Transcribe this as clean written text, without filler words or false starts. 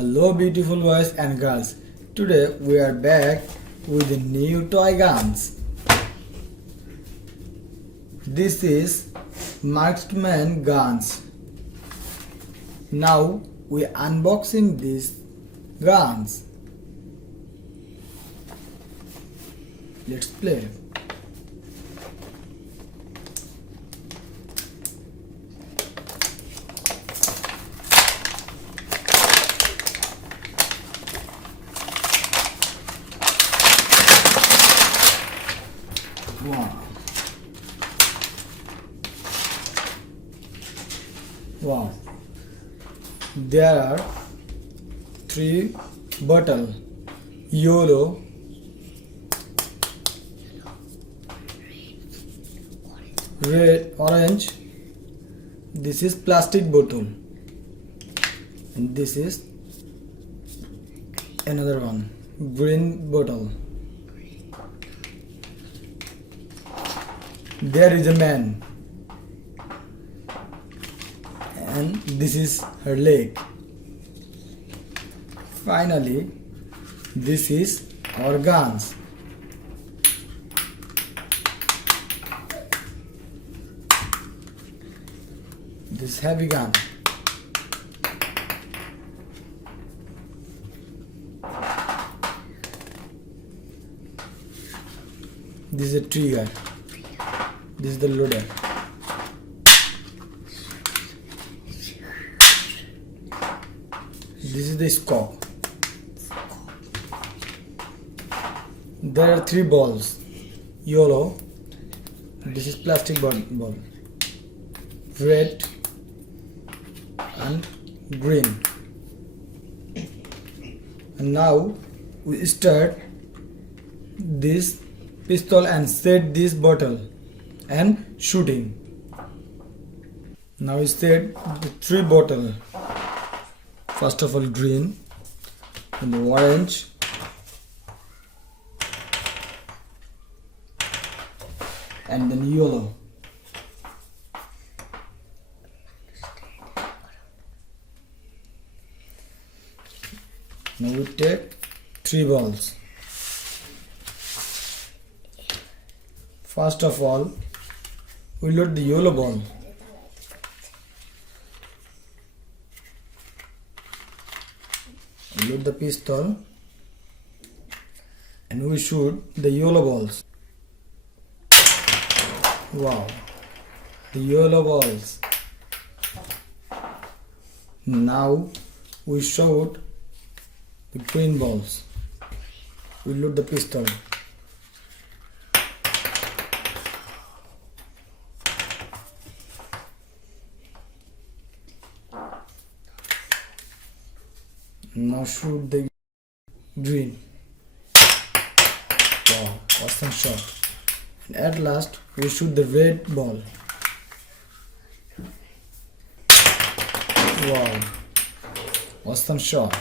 Hello beautiful boys and girls. Today we are back with the new toy guns. This is marksman guns. Now we unboxing these guns. Let's play. Wow. There are 3 bottles: yellow, red, orange. This is plastic bottle, and this is another one, green bottle. There is a man, and this is her leg. Finally, this is our guns. This heavy gun. This is a trigger. This is the loader. This is the scope. There are 3 balls. Yellow. This is plastic ball. Red and green. And now we start this pistol and set this bottle and shooting. Now we set the 3 bottle. First of all green, and the orange, and then yellow. Now we take 3 balls. First of all, we load the yellow ball. We load the pistol and we shoot the yellow balls. Wow, the yellow balls. Now we shoot the green balls. We load the pistol. Now shoot the green. Wow, awesome shot. And at last we shoot the red ball. Wow, awesome shot.